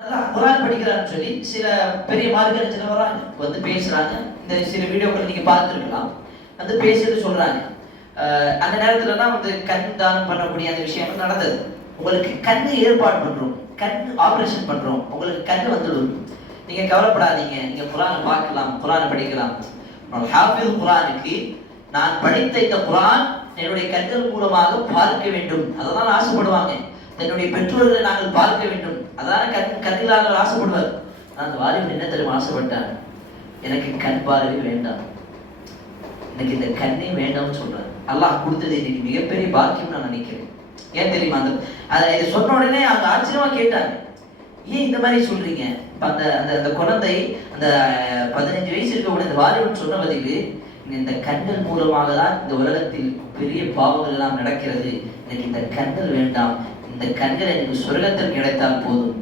குரான் படிக்கிறான்னு சொல்லி சில பெரிய மார்க்கறிஞர்கள் வராங்க, வந்து பேசுறாங்க. இந்த சில வீடியோக்கள் நீங்க பார்த்துருக்கலாம். வந்து பேசிட்டு சொல்றாங்க, அந்த நேரத்துலலாம் வந்து கண் தானம் பண்ணக்கூடிய அந்த விஷயங்கள் நடந்தது. உங்களுக்கு கண்ணு ஏற்பாடு பண்றோம், கண் ஆபரேஷன் பண்றோம், உங்களுக்கு கண்ணு வந்துடும், நீங்க கவலைப்படாதீங்க, நீங்க குரானை பார்க்கலாம், குரானை படிக்கலாம். ஹாஃபிஸ் குரானுக்கு நான் படித்த இந்த குரான் என்னுடைய கண்கள் மூலமாக பார்க்க வேண்டும், அதெல்லாம் ஆசைப்படுவாங்க. தன்னுடைய பெற்றோர்களை நாங்கள் பார்க்க வேண்டும், அதான கண்ணிலாக ஆசைப்படுவார். நான் அந்த வாலிபன் என்ன தெரியுமா ஆசைப்பட்டேன், எனக்கு கண் பார்வை வேண்டாம், எனக்கு இந்த கண்ணே வேண்டாம்னு சொல்றாரு. அல்லாஹ் கொடுத்தது இன்னைக்கு மிகப்பெரிய பாக்கியம் நான் நினைக்கிறேன். ஏன் தெரியுமா, அதை இதை சொன்ன உடனே அவங்க ஆச்சரியமா கேட்டாங்க, ஏன் இந்த மாதிரி சொல்றீங்க? அந்த அந்த அந்த குழந்தை, அந்த 15 வயசு இருக்கக்கூடிய அந்த வாலிபன் சொன்ன பதிவு, இந்த கண்கள் மூலமாக தான் இந்த உலகத்தில் பெரிய பாவங்கள் எல்லாம் நடக்கிறது, எனக்கு இந்த கண்கள் வேண்டாம், இந்த கண்கள் எனக்கு சொர்க்கத்தில் கிடைத்தால் போதும்.